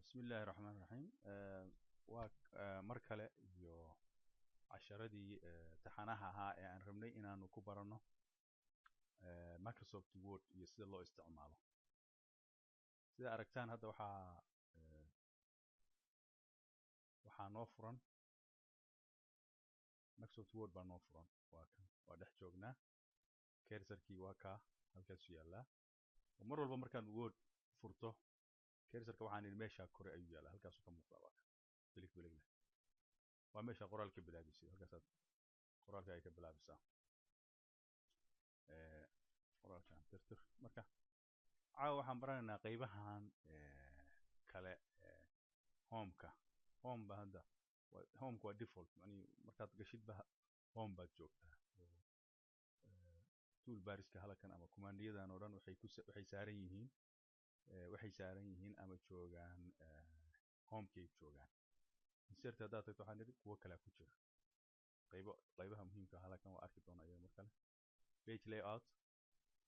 بسم الله الرحمن الرحيم mar kale iyo casharadii taxanaha ahaa ee aan rabnay inaanu ku barano Microsoft Word iyo sida loo isticmaalo. Sida aragtaan hadda waxaa noo furan Microsoft Word baa noo furan. waa dhex joognaa. Cursor-kii waa ka halkaas yaala. Mar walba markaan Word furto cursor-ka waxaan in meesha kore ayuu yaala halkaas ka muuqda waa bilig leh. waa meesha qoraalka bilaabiso halkaas qoraalka ay ka bilaabisaa qoraalkan tirtir marka caawa waxaan baranaynaa qaybahan kale home-ka hadda home-ka waa default yani markaad gashidba home baad joogtaa toolbariska halkan ama command-yadan oo dhan waxay saaran yihiin ama joogaan home-kay joogaan. insert haddaad tagto waxaan nidhi kuwo kale ku jira qaybaha muhiimka ah halkan waa arki doonaa iyaga mar kale. Page layout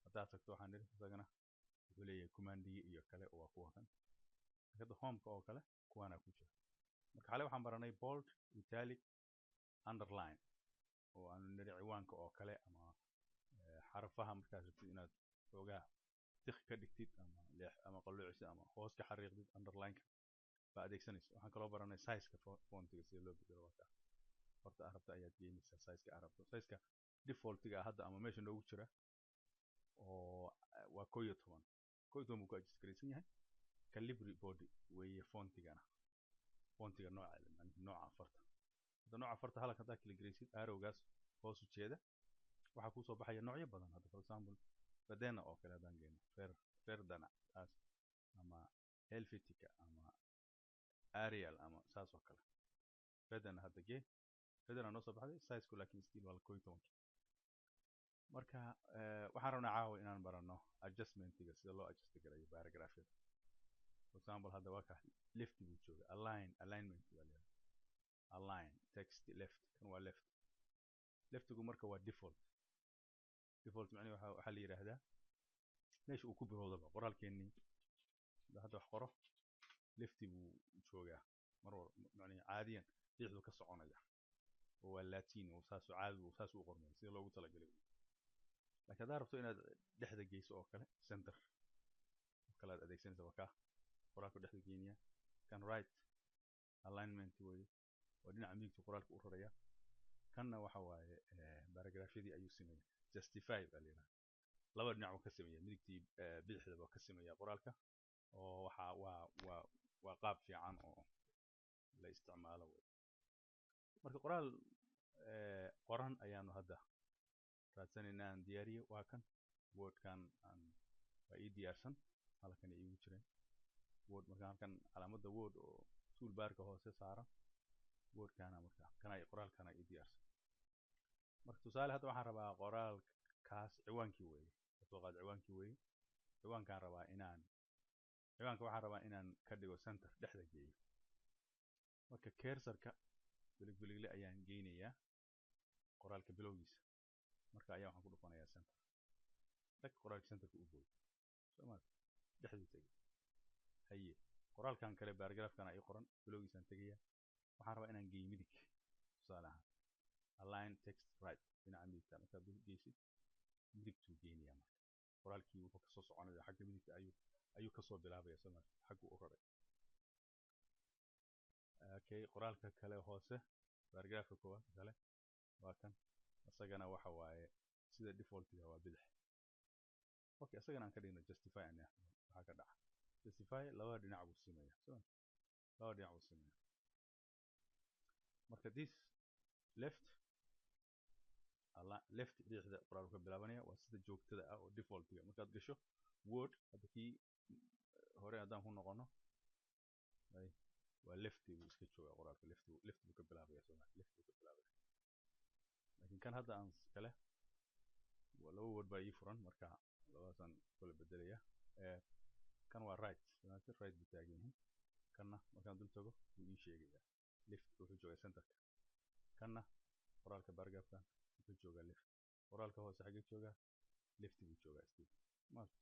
haddaad tagto waxaan nidhi isagana wuxuu leeyahay command-yi iyo kale oo waa kuwa kan. hadda home-ka oo kale kuwaana ku jira. marka xalay waxaan baranay bold, italic, underline oo aanu nidhi ciwaanka oo kale ama xarfaha markaad rabtid inaad xoogaa tiq ka dhigtid ama qalloocisid ama hoos ka xariiqdid underline-ka baa adeegsanaysa. waxaan kaloo baranay size-ka fontiga sida loo bedelo waa horta arabta ayaad geynaysaa size-ka arabto. size-ka default-ga hadda ama meesha noogu jira oo waa 11 buu ku adjust-garaysan yahay. calibri body weeye fontigana fontiga nooca afarta. hadda nooca afarta halka haddaad kala garaysid arrowgaas hoos u jeeda waxaa kuu soo baxaya noocyo badan. hadda for example Radena oo kale haddaan geyno Verdana taas ama Helvetica ama Arial ama saas oo kale. Radena hadda Radena noo soo baxday size-ku laakiin still waa 11. marka waxaan rabnaa caawa inaan barano adjustment-iga sida loo adjust garayo paragraph-yada. for example hadda waa ka left buu jooga alignment baa leeyahay align text left kan waa leftigu marka waa default macnaheedu waxaa la yiraahdaa meesha uu ku bilowdaba qoraalkeenii hadda wax qoro left buu joogaa mar walba macnaheedu caadiyan bidixdu ka soconaya oo waa latin oo saas u qormay sida loogu talagalay. laakiin haddaad rabto inaad dhexda geyso oo kale center kale aad adeegsanaysa waa ka qoraalka dhexda geynaya. kan right alignment weeye waa dhinaca midigta qoraalka u raraya. kanna waxa waaye paragraph-yadii ayuu sameeyay justify baa la yiraahdaa laba dhinac uu ka sameeyay midigtii bidixda buu ka sameeyaa qoraalka oo waa qaab fiican oo la isticmaalo wey. marka qoraal qoran ayaanu hadda raadsanaynaa aan diyaariyo waa kan wordkan waa ii diyaarsan halkan ay igu jireen word marka halkan calaamadda word oo toolbarka hoose saaran wordkana marka qoraalkana ii diyaarsan. marka tusaale hadda waxaan rabaa qoraalkaas ciwaankii weeye soo qaad ciwaankii weeye ciwaanka waxaan rabaa inaan ka dhigo center dhexda geeyo. marka cursor-ka biligle ayaan geynayaa qoraalka bilowgiisa marka ayaa waxaan ku dhufanayaa center qoraalka centerka u gooyo soomaa dhexduu tegay haye qoraalkan kale paragraph-kana ay qoran bilowgiisaan tegaya waxaan rabaa inaan geeyo midig tusaale ahaan align text right dhinaca midigta markaad geysid midigtuu geynayaa marka qoraalkii wuxuu kasoo soconaya xagga midigta ayuu kasoo bilaabaya soomaa xaggu u raray. okay qoraalka kale hoose paragraph-ka koowaad kale waa kan isagana waxa waaye sida default-ga waa bidix. okay isagana aan ka dhigno justify waxa ka dhaca justify labada dhinac buu sameeyaa marka this left bidixda qoraalku ka bilaabanaya waa sida joogtada ah oo default-ga markaad gasho word hadda kii hore haddaan ku noqono waa left buu iska joogaa qoraalka left buu ka bilaabaya laakiin kan hadda aan kale laba word baa ii furan marka labadaasaan kala bedelaya. kan waa right buu taagan yahay kanna markaan dul tago wuu ii sheegayaa left wuxuu joogaa centerka. kanna qoraalka paragraph-ka wuxuu joogaa left qoraalka hoose xagee joogaa left buu joogaa marka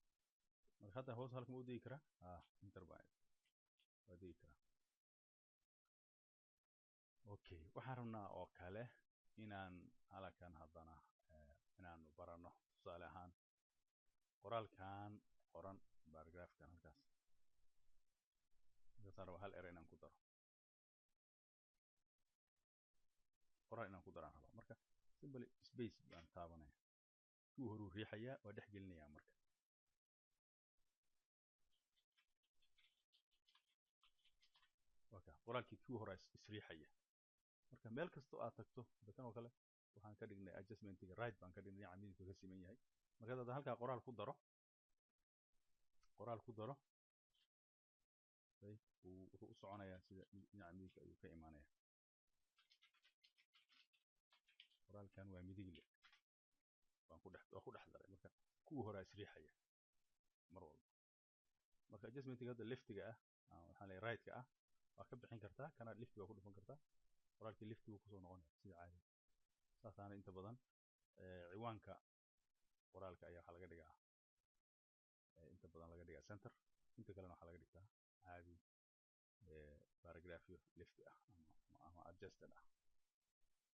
hadda hoos halkan u degi karaa enter baa ودي كده اوكي waxaan rabnaa oo kale inaan halkan haddana inaanu barano tusaale ahaan qoraalkan qoran paragraafkan halkaas intaasaan raba hal erey inaan ku daro qoraal inaan ku daraan raba marka simple space baan taabanaya kuu horuu riixayaa waa dhex gelinayaa marka qoraalkii kuu hore isriixaya marka meel kasta aad tagto kan oo kale waxaan ka dhignay adjustmentiga right baan ka dhignay dhinaca midigta ka siman yahay marka hadda halkaa qoraal ku daro wuxuu u soconayaa sida dhinaca midigta ayuu ka imaanaya qoraalkan waa midigle waa ku dhex daray marka kuwa hore isriixaya mar walba marka adjustmentiga hadda leftiga ah waxaan leeyahay right-ka ah waa ka bixin kartaa kana lefti waa ku dhufan kartaa qoraalkii lefti wuu kusoo noqonaya sida caadi saasaana inta badan ciwaanka qoraalka ayaa waxaa laga dhigaa inta badan laga dhigaa center inta kalena waxaa laga dhigtaa caadi paragraafyo lefti ah ama adjusted ah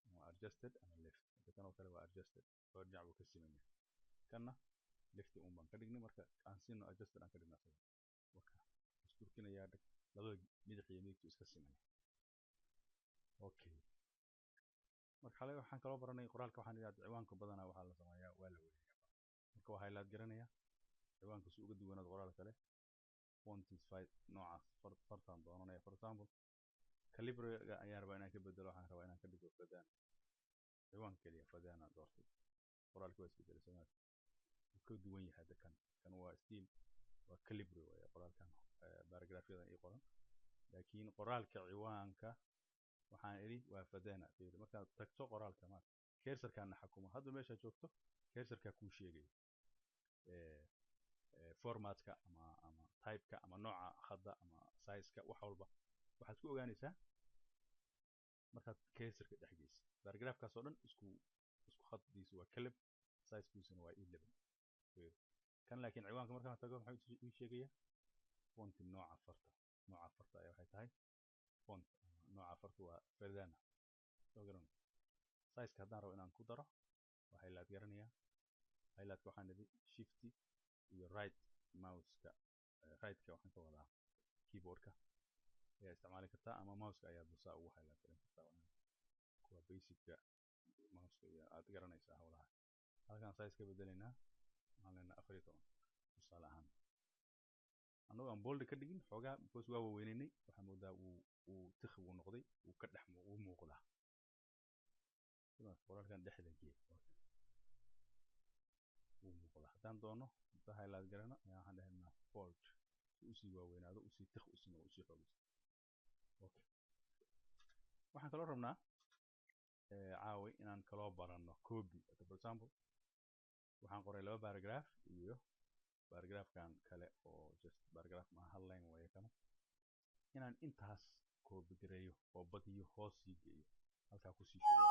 ama adjusted ama left inta kan oo kale waa adjusted oo dhinac buu ka siman yahay kanna lefti un baan ka dhignay marka aan siino adjusted aan ka dhigna asaga marka isturkinayaa labada midig iyo midigtu iska siman okay marka xalay waxaan kaloo baranay qoraalka waxaan yiraahdaa ciwaanka badanaa waxaa la sameeyaa waa la wareegaa marka waxaa highlight garanaya ciwaanka si uga duwanaad qoraal kale font size noocaas fartaan doonanaya for example calibre-ga ayaan rabaa inaan ka bedelo waxaan rabaa inaan ka dhigo fadana ciwaan kaliya fadana doortay qoraalka waa isbedelay soomaali wuu ka duwan yahay hadda kan waa still waa calibre waaye qoraalkan paragraafyadan ii qoran laakiin qoraalka ciwaanka waxaan idhi waa fadana fiiri markaad tagto qoraalka maanta cursor-kaana xakuma hadda meesha joogto cursor-ka kuu sheegay format-ka ama type-ka ama nooca khadda ama size-ka wax walba waxaad ku ogaanaysaa markaad cursor-ka dhex geysid paragraafkaas oo dhan isku khaddiisu waa calib size-kiisuna waa 11 kan laakiin ciwaanka markaan tago maxaa ii sheegaya fonti nooca farta ayaa waxay tahay font nooca farta waa fadana soo garan size-ka haddaan rabo inaan ku daro waxaa highlight garanayaa highlight-ka waxaan idhi shift iyo right mouse-ka right-ka waxaan ka wadaa keyboard-ka ayaa isticmaali kartaa ama mouse-ka ayaa dusaa ugu highlight garan kartaa kuwa basic-ka mouse-ka iyo aad garanaysaa howlaha halkan size ka bedelaynaa waxaan leenahay 14 tusaale ahaan annagoo aan bold ka dhigin xoogaa because waa weynaynay waxaa moodaa uu tikhi uu noqday uu ka dhex muuqdaa qoraalkan dhexda geey wuu muuqdaa haddaan doono inta highlight garano ayaa waxaan dhahaynaa bold si usii waaweynaado usii tikh usii xoogaysto okay waxaan kaloo rabnaa caawi inaan kaloo baranno copy for example waxaan qoray 2 paragraph iyo paragraafkan kale oo just paragraph ma hal line waaye kana inaan intaas copy gareeyo oo badiyo hoos sii geeyo halkaa ku sii shubo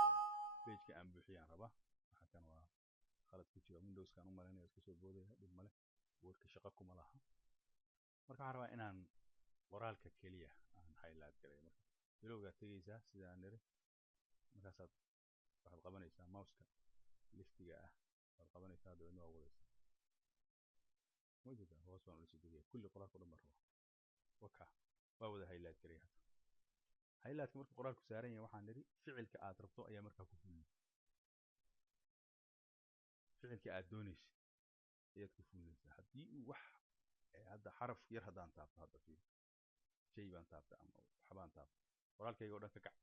page-ka aan buuxiyaan rabaa waxa kan waa khalad ku jira windows-kan u malaynayo iska soo boodaya dhib male wordka shaqo kuma laha marka waxaan rabaa inaan qoraalka keliya aan highlight gareeyo marka bilowgaa tegaysaa sida aan niri markaasaad waxaad qabanaysaa mouse-ka liftiga ah waad qabanaysaa dabeedna waa wadaysaa موجودة هو أصلاً الأساسية كل قرآن كل مرة وكا وهذا هايلايت كريه هايلايت مرة قرآن كسارين وحنا نري فعل كأت ربطه أي مرة كفول فعل كأت دونيش هي كفول حدي وح هذا حرف يرهد عن تاب هذا فيه شيء بان تاب أم حبان تاب قرآن كي يقول لك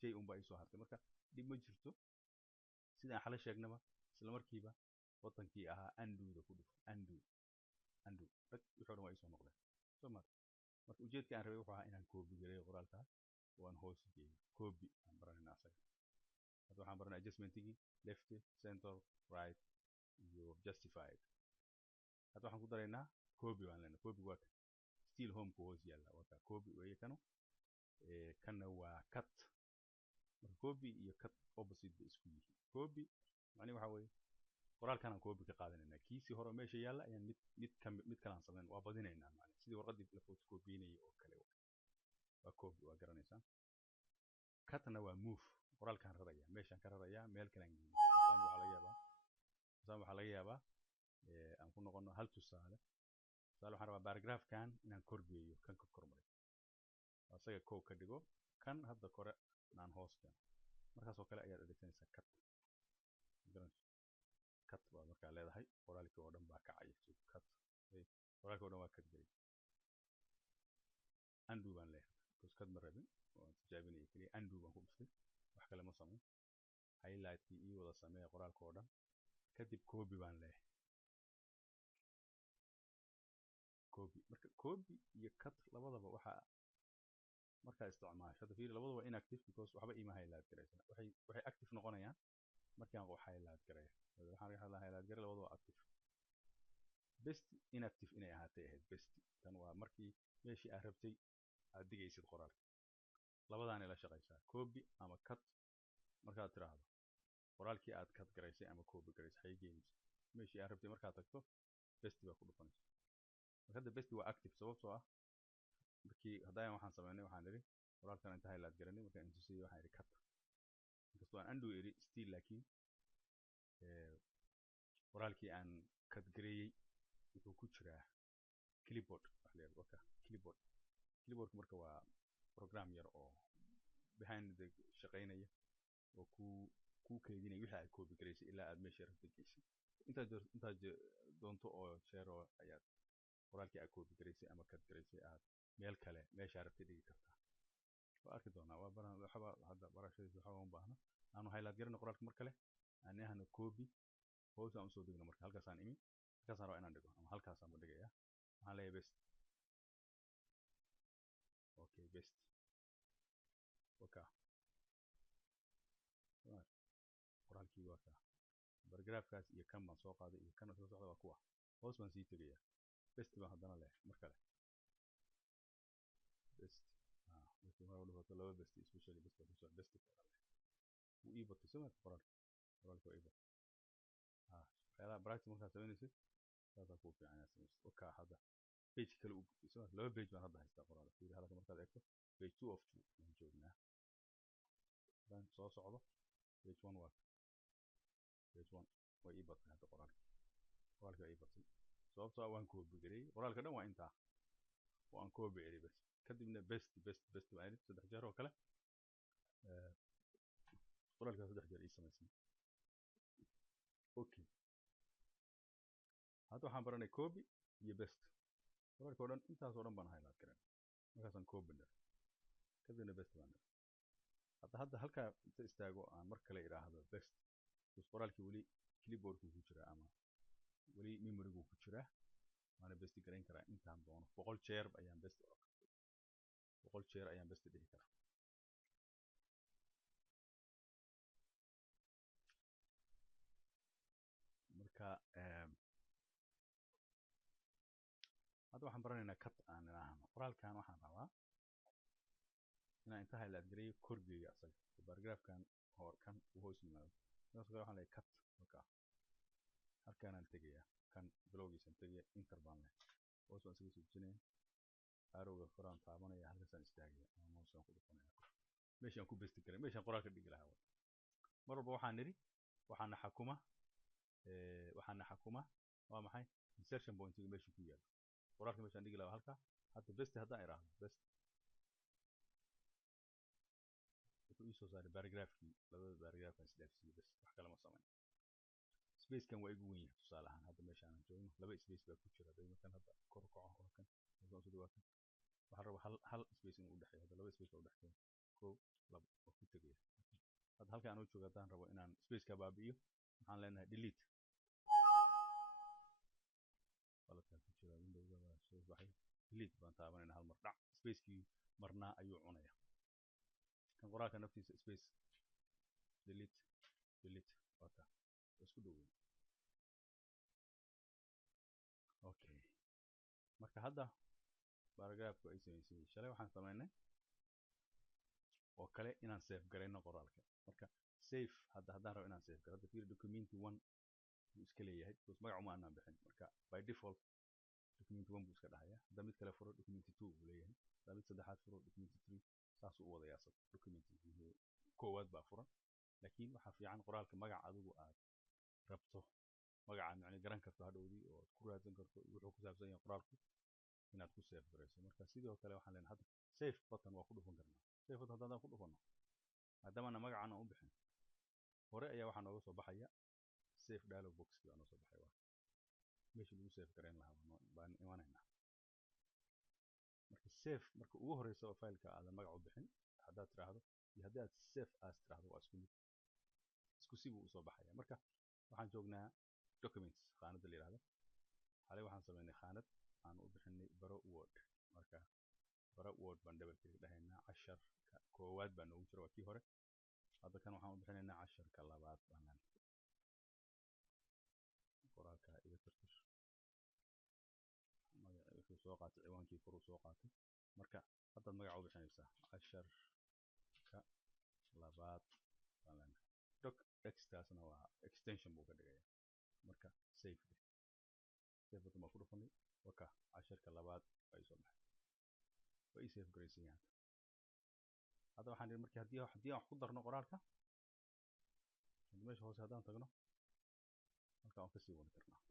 شيء بايسو هذا مرة دي مجرته سيدا حلا شجنما سلامر كيبا وطن كي أها أندو ده كله أندو rag wuxuu waa isoo noqday soo marka ujeedka aan rabay wuxuu ahaa inaan copy gareeyo qoraalka waan hoos geeyo copy aan baranayna asaga hadda waxaan baranay adjustmentigii left center right iyo justified hadda waxaan ku daraynaa copy waan leenahay copy waa still home ku hoos yaalla waa ka copy weeye kana waa cut marka copy iyo cut opposite bay isku yihiin copy macnaheedu waxa weeye qoraalkan aan copy ka qaadanaynaa kiisi hore meesha yaalla ayaan mid kale aan sameyn waa badinaynaa macnaheedu sidii warqadii la photocopyinayay oo kale waa copy waa garanaysaan cutna waa move qoraalkaan raraya meeshaan ka raraya meel kale aan geeyay waxaa laga yaabaa aan ku noqono hal tusaale waxaan rabaa paragraphkan inaan korgeeyo kan ka kormaray asaga kow ka dhigo kan hadda kore aan hoos keeno markaas oo kale ayaad adeegsanaysaa cut baa markaa leedahay qoraalkii oo dhan baa kacaya qoraalkii oo dhan waa kadgelay undo baan leeyahay because cut ma rabin waan tijaabinaya keliya undo baan ku dhuftay wax kale ma samayn highlightkii ii wada sameeya qoraalka oo dhan kadib copy baan leeyahay marka copy iyo cut labadaba waxaa markaa isticmaasho hadda fiiri labadaba inactive because waxba iima highlight garaysan waxay active noqonayaan markaan wax highlight gareeyo waxaan ka hadlaa highlight garay labadaba active best inactive inay ahaatay ahayd best tan waa markii meeshii aad rabtay aad digaysid qoraalka labadaanay la shaqaysaa copy ama cut markaad tiraahdo qoraalkii aad cut garaysay ama copy garaysay waxay geenaysaa meeshii aad rabtay markaad tagto best baa ku dhufanaysa marka hadda best waa active sababtoo ah markii haddaan waxaan sameynay waxaan idhi qoraalkan inta highlight garanay markaan intusiyay waxaan idhi cut inkastoo aan undo idhi still laakiin qoraalkii aan cut gareeyey wuxuu ku jiraa clipboard wax la yidhahdo clipboard marka waa program yar oo behind the shaqaynaya oo ku kaydinaya wixii aad copy garaysay ilaa aad meeshii rabtay geysay intaad doonto oo jeer oo ayaad qoraalkii aad copy garaysay ama cut garaysay aad meel kale meeshaa rabtay dhigi kartaa waa arki doonaa waxba hadda barashadiisa waxba uma baahna aanu highlight garayno qoraalka mar kale aan ahna copy hoos aan usoo degno marka halkaasaan imi halkaasaan rabaa inaan dhigo ama halkaasaan ma dhigayaa waxaan leeyahay best okay best waka qoraalkii waa kaa paragraphkaas iyo kan baan soo qaaday iyo kan soo socda waa kuwa hoos baan sii tegayaa best baan haddana leeyahay mar kale best markii hore u dhawato laba best especially best baa kusoo best wuu ii batay soo marka qoraalka waa ii batay waxyaalaha practice markaad samaynaysid saasaa kuu fiican inaad samaysid wakaa hadda page kale u gudbay soo laba page baan hadda haystaa qoraal fiiri halka markaad eegto page 2 of 2 waan joognaa hadaan soo socdo page 1 waa page 1 way ii batay hadda qoraalka waa ii batay sababtoo ah waan copy gareeyey qoraalka dhan waa intaa waan copy celiyey bas kadibna best baan idhi 3 jeer oo kale qoraalka 3 jeer ii samaysay okay hadda waxaan baranay copy iyo best qoraalka oo dhan intaas oo dhan baan highlight garan markaasaan copy dhar kadibna best baan dhar hadda halkaa inta istaago aan mar kale idhaahdo best qoraalkii weli clipboardku ku jiraa ama weli memorygu ku jiraa waana best garayn karaa intaan doono 100 jeer ayaan best dhihi karaa marka hadda waxaan baranaynaa cut aan idhaahno qoraalkan waxaan rabaa inaan inta highlight gareeyo korgeeyo asaga paragraphkan kan uu hoos yimaado markaas waxaan leeyahay cut markaa halkaanaan tegayaa kan bilowgiisaan tegaya enter baan leh hoos baan isaga soo dejinaya arrowga koraan taabanaya halkaasaan istaagaya ama mousaan ku dhufanaya meeshaan ku besti karay meeshaan qoraalka dhigi lahaa mar walba waxaan nidhi waxaana xakuma waa maxay insertion pointiga meesha ku yaalo qoraalka meeshaan dhigi lahaa halka hadda besti haddaan idhaahdo best wuxuu ii soo saaray paragraphkii labada paragraphkan isdhaafsiiyey bas wax kale ma samayn spacekan waa igu weyn yahay tusaale ahaan hadda meeshaan aan joogno laba space baa ku jira markaan hadda kor u kaco oo kan waxaan rabaa hal space inuu u dhexeeyo hadda laba space baa u dhexeeya 1 2 oo ku tegaya hadda halka aan u joogo haddaan rabo inaan spaceka baabi'iyo waxaan leenahay delete qaladkaa ku jira windowga waa soo baxay delete baan taabanaynaa hal mar dhac spacekii marnaa ayuu cunaya kan qoraalka naftiisa space delete wata isku dhaweey okay marka hadda paragraphku ay samaysay shalay waxaan samaynay oo kale inaan save garayno qoraalka marka save haddaan rabo inaan save garo hadda fiiri document 1 uu iska leeyahay because magacu ma aanan bixin marka by default document 1 1 buu iska dhahaya hadda mid kale furo document 2 buu leeyahay hadda mid saddexaad furo document 3 saas u wadayaa document koowaad baa furan laakiin waxaa fiican qoraalka magac adigu aad rabto magacaan macni garan karto hadhowdii oo ku raadsan karto wuxuu ku saabsan yahay qoraalku inaad ku save garayso marka sidoo kale waxaan leenahay hadda save button waa ku dhufan karnaa save button haddaan ku dhufano maadaama magacaan aan u bixin hore ayaa waxaa nooga soo baxaya save dialog box baa noo soo baxaya meeshii lagu save garayn lahaa baan imanaynaa marka save marka ugu horeysa oo faylka aadan magac u bixin haddaad tiraahdo iyo haddii aad save as tiraahdo waa isku mid isku si buu usoo baxaya marka waxaan joognaa documents khaanadda la yidhaahdo xalay waxaan samaynay khaanad aan u bixinay baro word marka baro word baan double click dhahaynaa casharka koowaad baa noogu jira waa kii hore hadda kan waxaan u bixinaynaa casharka labaad baan qoraalka iga tirtir magaca wuxuu soo qaatay ciwaankii furuu soo qaatay marka haddaad magaca u bixinaysaa casharka labaad baan leenahay doc xtaasna waa extension buu ka dhigaya marka save save button baan ku dhufanay waka casharka labaad ay soo baxay waa ii save garaysan yahay hadda waxaan idhi markii haddii aan wax ku darno qoraalka meesha hoose haddaan tagno halkaa waan kasii wadi karnaa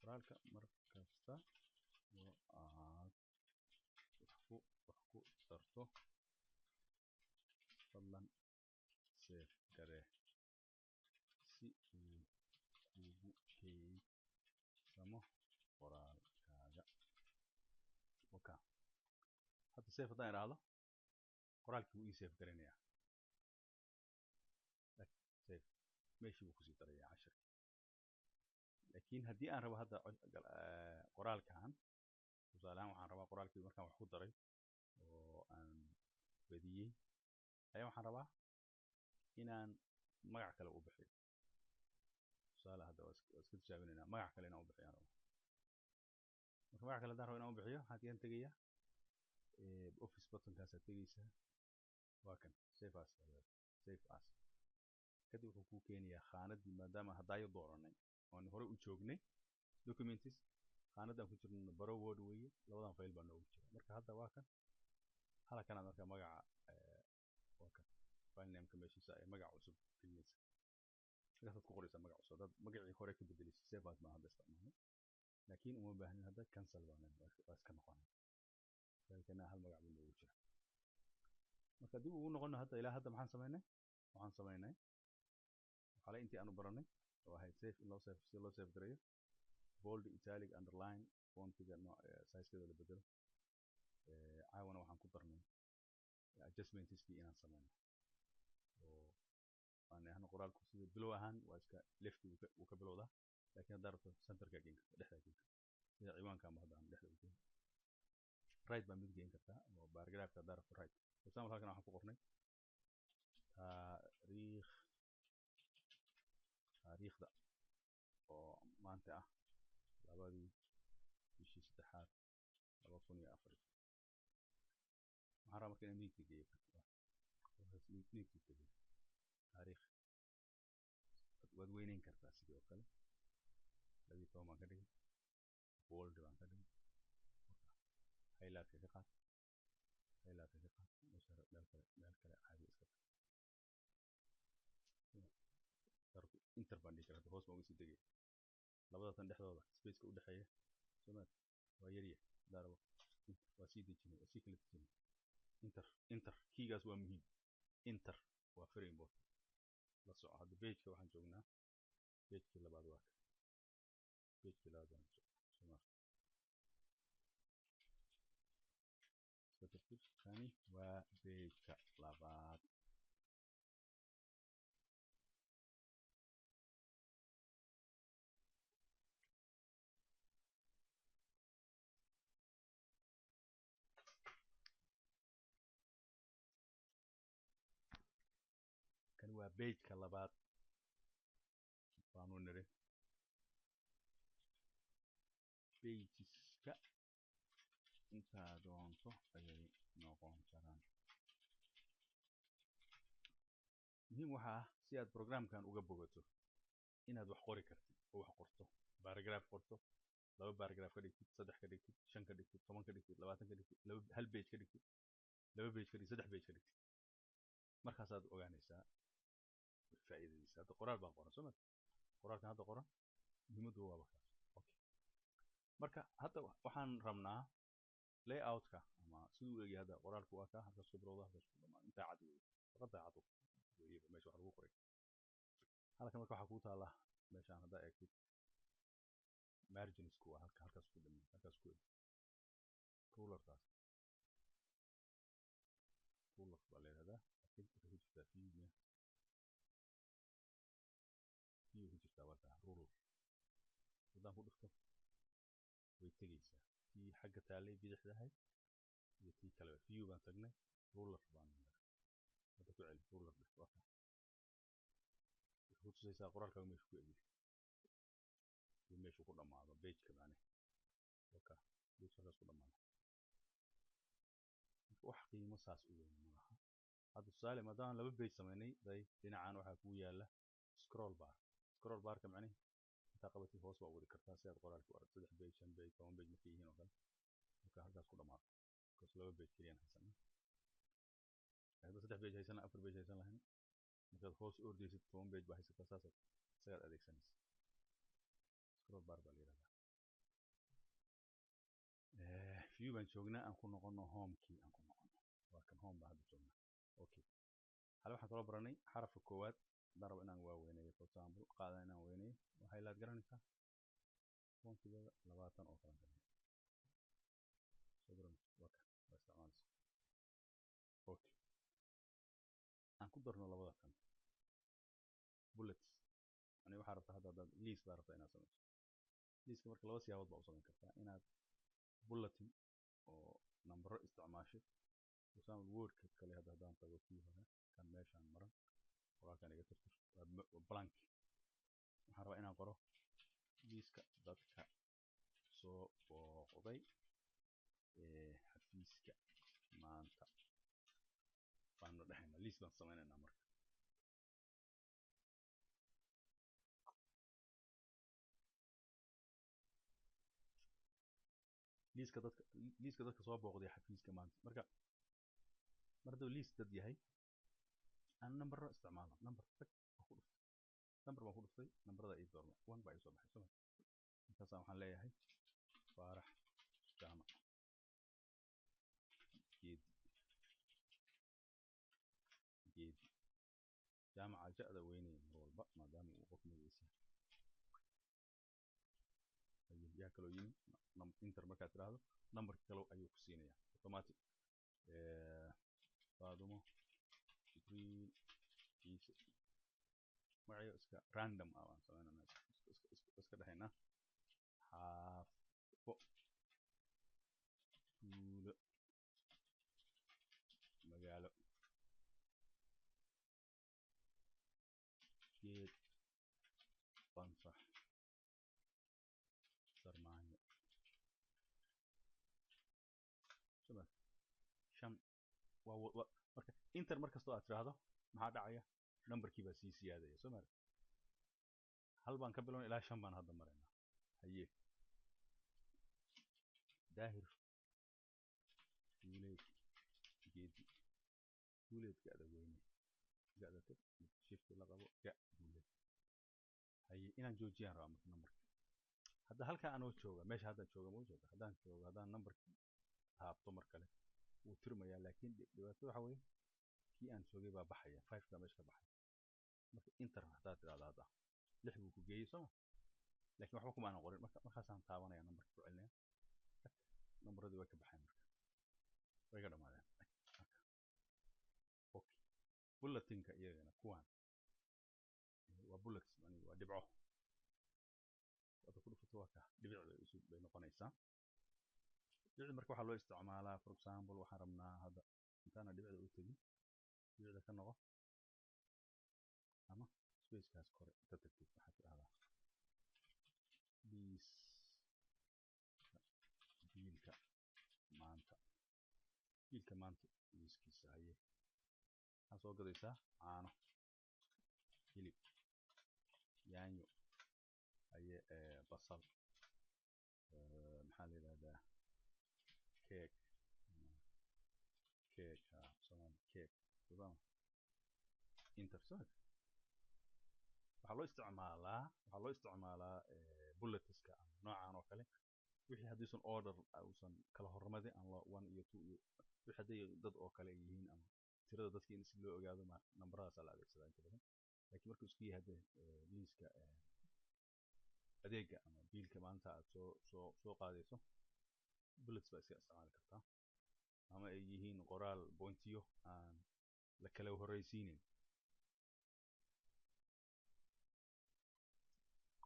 qoraalka mar kasta oo aad wax ku darto fadlan save garee si uu kugu keydsamo qoraalkaaga waka hadda save haddaan idhaahdo qoraalkii wuu ii save garaynayaa save meeshii buu kusii darayaa casharkii laakiin haddii aan rabo hadda qoraalkan tusaale ahaan waxaan rabaa qoraalkii markaan wax ku daray oo aan badiyey ayaa waxaan rabaa inaan magac kale u bixiyo tusaale hadda waa iska tijaabinaynaa magac kale inaan u bixiyo marka magac kale haddaan rabo inaan u bixiyo waxaan kagan tegayaa office buttonkaasaad tegaysaa waa kan save as save as kadib wuxuu kuu keenayaa khaanaddii maadaama haddaayo dooranay oon hore u joognay documents khaanaddaan ku jirno baro word weeye labadan fayl baa noogu jira marka hadda waa kan halkanaad marka magaca waa kan file nameka meeshiisa ay magac cusub gelinaysa markaasaad ku qoraysaa magac cusub haddaad magacii hore ka bedelisay save as baan hadda isticmaalnay laakiin uma baahnin hadda cancel baan waa iska noqonay faylkana hal magac buu noogu jira marka dib ugu noqono hadda ilaa hadda maxaan samaynay waxaale intii aanu baranay oo ahayd save in loo save si loo save gareeyo bold italic underline fontiga sizekeeda la bedelo caawana waxaan ku darnay adjustmentskii inaan samayno oo aan ahna qoraalku sida bilow ahaan waa iska left uu ka bilowdaa laakiin haddaa rabto centerka geen karta dhexda geen karta sida ciwaanka ama hadda aan dhexda u geen right baa mid geen kartaa oo paragraphka haddaa rabto right for example halkan waxaan ku qornay taariikhda oo maanta ah 2 bishii 3 2004 waxaan rabaa marka inaan midigta geeyo midigta geeyo taariikh waad weyneyn kartaa sidoo kale 12 baan ka dhigay bold baan ka dhigay highlightka ka qaad meesha meel kale caadi iska darbi inter baan dhigi karaa hoos baan uga sii degay labadatan dhexdooda spaceka u dhexeeya soomaad waa yarya darabo waa sii dejinay waa sii kala dejinay inter keygaas waa muhiim inter waa very important la soco hadda pageka waxaan joognaa pagekii labaad waa pagekii labaad baan soomaad kani waa pageka labaad kani waa pageka labaad baanu niri pageska intaa doonto ayay noqon karaan muhiim waxaa ah si aad programkan uga bogato inaad wax qori kartid oo wax qorto paragraph qorto 2 باراجراف كدغتid 3 كدغتid 5 كدغتid 10 كدغتid 20 كدغتid hal page كدغتid 2 page كدغتid 3 page كدغتid markaasaad ogaanaysaa faa'iidadiisa hadda qoraal baan qoran soo ma qoraalkan hadda qoran muhiimadu waa markaas okay marka hadda waxaan rabnaa layout-ka ama siduu u egyahay hadda qoraalku waa ka halkaas ku bilowda halkaas ku dhamaan inta cad weeye faqad cad weeye meesha wax lagu qoray halkan marka waxa ku taala meeshaan hadda eegtid margins ku waa halkaas ku dhamaan halkaas ku rulerkaas ruler baa leedahay laakiin wuxuu ku jirtaa view ku jirtaa waa ruler haddaan ku dhufto way tegaysaa tii xagga taalay bidixdahay iyo tii kale view baan tagnay ruler baan hadda ku celi ruler waa wuxuu tusaysaa qoraalkaaga meeshu ku egyahay iyo meeshu ku dhamaado page-ka macne waka page halkaas ku dhamaado wax qiimo saas u weyn malaha hadda tusaale maadaama laba page samaynay day dhinacaan waxaa kugu yaala scroll barka macne inta qabatid hoos waa wadi kartaa si aad qoraalka u aragto 3 page 5 page 10 page markay yihiin oo kale marka halkaas ku dhamaado kaas laba page kaliya haysanaa hadda 3 page haysana 4 page haysan lahayn markaad hoos u ordaysid 10 page baa haysataa saas isaga adeegsanaysa scroll bar baa leeyahay view baan joognaa aan ku noqono home-kii aan ku noqono waa kan home baa hadda joognaa okay hal waxaan kala baranay xarafka koowaad hadaan rabo inaan waaweyneeyo for example qaada inaan weyneeyo waxay laad garanaysaa fontigeeda 20 oo kala galay soo garan waa isticmaalaysa okay aan ku darno labada kan bullets ani waxa rabtaa hadda list baa rabtaa inaad sameyso listka marka laba siyaabood baa u samayn kartaa inaad bulletin oo nambaro isticmaashid for example wordka kale haddaan tago kii hore kan meeshaan maran qoraalkan iga tirtir waa blank waxaan rabaa inaan qoro liiska dadka soo booqday xafiiska maanta baan dhaxaynaa liist baan sameynaynaa marka liiska dadka soo booqday xafiiska maanta marka marda liist dad yahay aan number isticmaalo number baan ku dhuftay numberada ay doormo 1 baa soo baxay markaas waxaan leeyahay faarax jaamac geedi jaamaca ja'da weynay mar walba maadaama uu qof magaysa yaa kaloo yimi enter markaad tiraahdo numberka kale ayuu ku siinayaa automatic faadumo jibriil ciise magaciyo iska random ah waan sameynaa iska dhaxaynaa xaafo tuulo magaalo geed bansax sarmaanyo shabak shan waa marka enter markastoo aad tiraahdo maxaa dhacaya numberkii baa sii siyaadaya soo maaragtay hal baan ka bilownay ilaa 5 baan hadda maraynaa haye daahir fuuleed geedi fuuleedka adag weyne ga'da tir shift la qabo ga' fuuleed haye inaan joojiyaan rabaa marka numberka hadda halka aan oo jooga meesha hadda jooga ma jooga haddaan numberka taabto mar kale wuu tirmayaa laakiin dhibaato waxa weeye kii aan joogay baa baxaya 5 ka meesha ka baxay marka enter haddaad tiraahdo hadda 6 buu ku geeyey soo laakiin waxba kuma aanan qorin markaasaan taabanaya numberka ku celinaya numberadii way ka baxeen marka way ka dhamaadeen okay bulletinka iyagana kuwaan waa bullets yani waa dhibco hadda ku dhufato waa ka dhibicda isu bay noqonaysaa dhibicda marka waxaa loo isticmaalaa for example waxaan rabnaa hadda intaana dhibicda u tegin dhibicda ka noqo ama spacekaas kore inta tagtid waxaad tidhahdaa biilka maanta liiskiisa haye waxaad soo gadaysaa caano hilib yaanyo haye basal cake cake someone cake تمام intersect waxaa loo isticmaalaa bulletska noocan oo kale wixii haddiisan order uusan kala hormarin aan 1 iyo 2 iyo wixii hadday dad oo kale yihiin ama tirada dadka in si loo ogaado nambaradaas la adeegsadaa inta badan laakiin markuu isku yahay liiska adeega ama biilka maanta aad soo qaadayso bullets baa iska isticmaali kartaa ama ay yihiin qoraal pointiyo aan la kala horreysiinin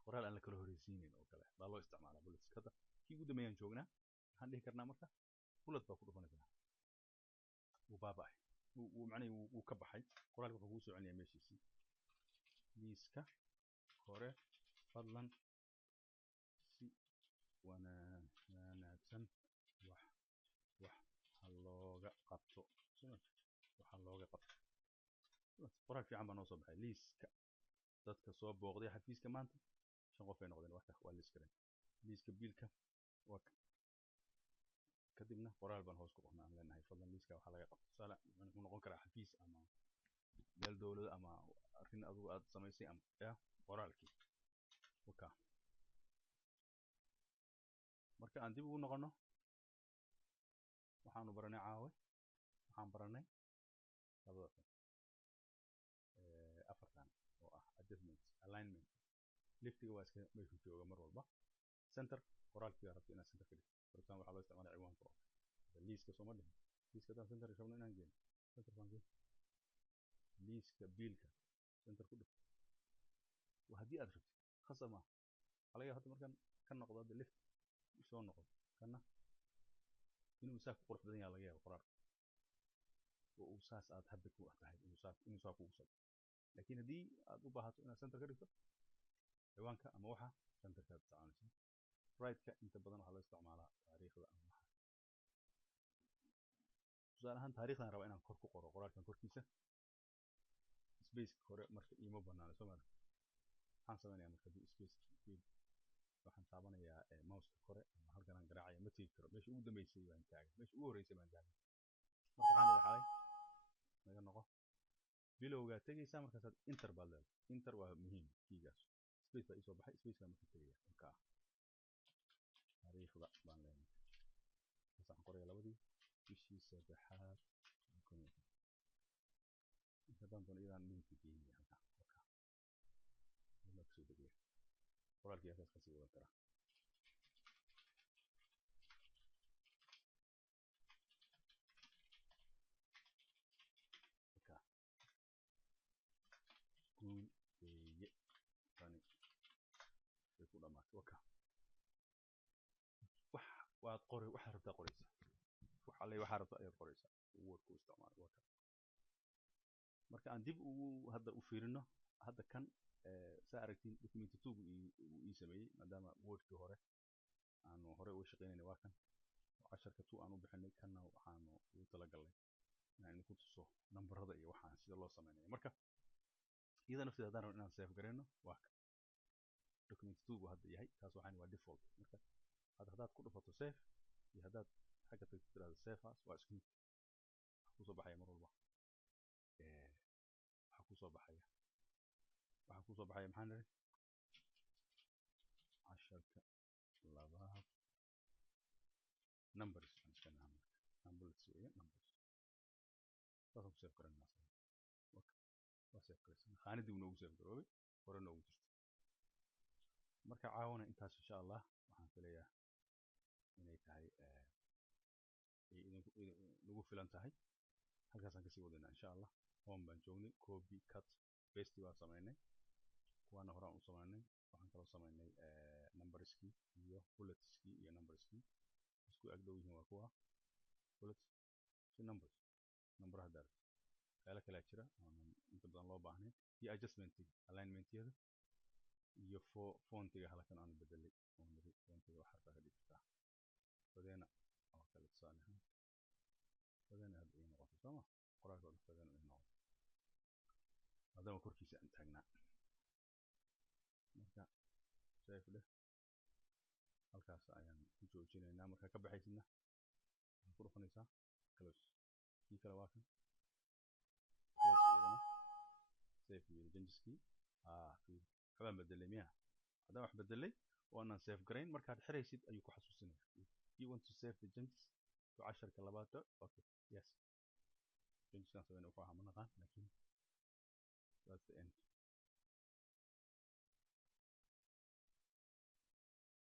qoraal aan la kala horreysiinin oo kale baa loo isticmaalaa bullets hadda kii ugu dambeeyaan joognaa waxaan dhihi karnaa marka bullet baa ku dhufanaysaa wuu baaba'ay macnaheedu wuu ka baxay qoraalka wuxuu kuu soo celinayaa meeshiisii liiska hore fadlan si wanaagsan wax looga qabto qoraal fiican baa noo soo baxay liiska dadka soo booqday xafiiska maanta 5 qof ay noqdeen waa liis kale liiska biilka waa kadibna qoraal baan hoos ku qornaa aan leenahay fadlan liiska waxaa laga qabto tusaale wuxuu noqon karaa xafiis ama meel dowlad ama arrin adigu aad samaysay ama qoraalkii waka marka aan dib ugu noqono waxaanu baranay caawe waxaan baranay labada afartan oo ah adjustment alignment liftiga waa iska meeshu jooga mar walba center qoraalkii aad rabto inaad center ka dhigto for example waxaa loo isticmaalaa ciwaanka oo liiska sooma dhihin liiska haddaan center rabno inaan geeno center baan geeno liiska biilka center ku dhig haddii aad rabtid khasab maaha waxaa laga yaabaa hadda markaan ka noqdo hadda lift soo noqon kana inuu saa ku qurux badan yahay laga yaabo qoraal oo uu saas aad habbi ku tahay inuu saa kugu soo laakiin haddii aad u baahato inaad center ka dhigto ciwaanka ama waxa centerka aad isticmaalaysaa right-ka inta badan waxaa loo isticmaalaa taariikhda ama waxa tusaale ahaan taariikhdan rabaa inaan kor ku qoro qoraalkan korkiisa spaceka hore marka iima banaano soo maarka waxaan samaynayaa marka haddii space waxaan taabanayaa mouseka kore ama halkan aan garaacaya ma tegi karo meesha ugu dambeysay baan taagan meesha ugu horreysay baan taagan marka waxaan dhaxlay naga noqo bilowgaa tegaysaa markaasaad inter baad leedahay inter waa muhiim kiigaas space baa isoo baxay spaceka marka tegaya marka taariikhda baan leenahay waxaan qoraya labadii bishii saddexaad haddaan doono iyadaan midabka geeyay halkan marka la soo degaya qoraalkii halkaas kasii wadan karaa guul weeye tani way ku dhamaatay waka waad qoray waxaad rabtaa qoraysaa waxaa rabtaa ayaad qoraysaa word ku isticmaal waka marka aan dib ugu hadda u fiirino hadda kan saa aragtiin document 2 uu sameeyay maadaama wordkii hore aanu hore uga shaqeynayna waa kan casharka 2 aan u bixinay kanna waxaanu ugu talagalnay inaan ku tuso nambarada iyo waxaan sida loo sameynayo marka iyada nafteeda haddaan rabno inaan save gareyno waa kan document 2 buu hadda yahay taas waxaan waa default marka haddaad ku dhufato save iyo haddaad xagga tagto tiraahdo save as waa isku mid kusoo baxaya mar walba waxaa kusoo baxaya maxaa niri casharka labaad numbers aan iska nahaa marka numbers weeye numbers saasaan ku save garanayna waa save garaysan khaanadii uu noogu save garoobay hore noogu jirto marka caawana intaas insha allah waxaan filayaa inay tahay nagu filan tahay halkaasaan kasii wadaynaa insha allah home baan joognay copy cut paste baan samaynay kuwaana horaan u samaynay waxaan kaloo samaynay numberskii iyo bulletskii iyo numberskii isku ag dhow yihiin waa kuwa bullets si numberaha daarta waxyaalo kalaa jira aanan inta badan loo baahnayn iyo adjustmentiga alignmentyada iyo fontiga halkan aan bedelay fontiga waxaa ka dhigtaa fadeena oo kale tusaale ahaan fadeena hadda ii noqoto sooma qoraalka oo fadeena ii noqoto maadaama korkiisa aan taagnaa marka save leh halkaas ayaan ku joojinaynaa marka ka baxaysidna ku dhufanaysaa close kii kale waa kan close iyadana save iyo changes-kii waxbaan bedelay miya haddaan wax bedelay oo aanan save garayn markaad xiraysid ayuu ku xasuusinaya you want to save the changes to casharka labaad okay yes changes-kan sameyn wuxuu ahaa ma naqaan laakiin that's the end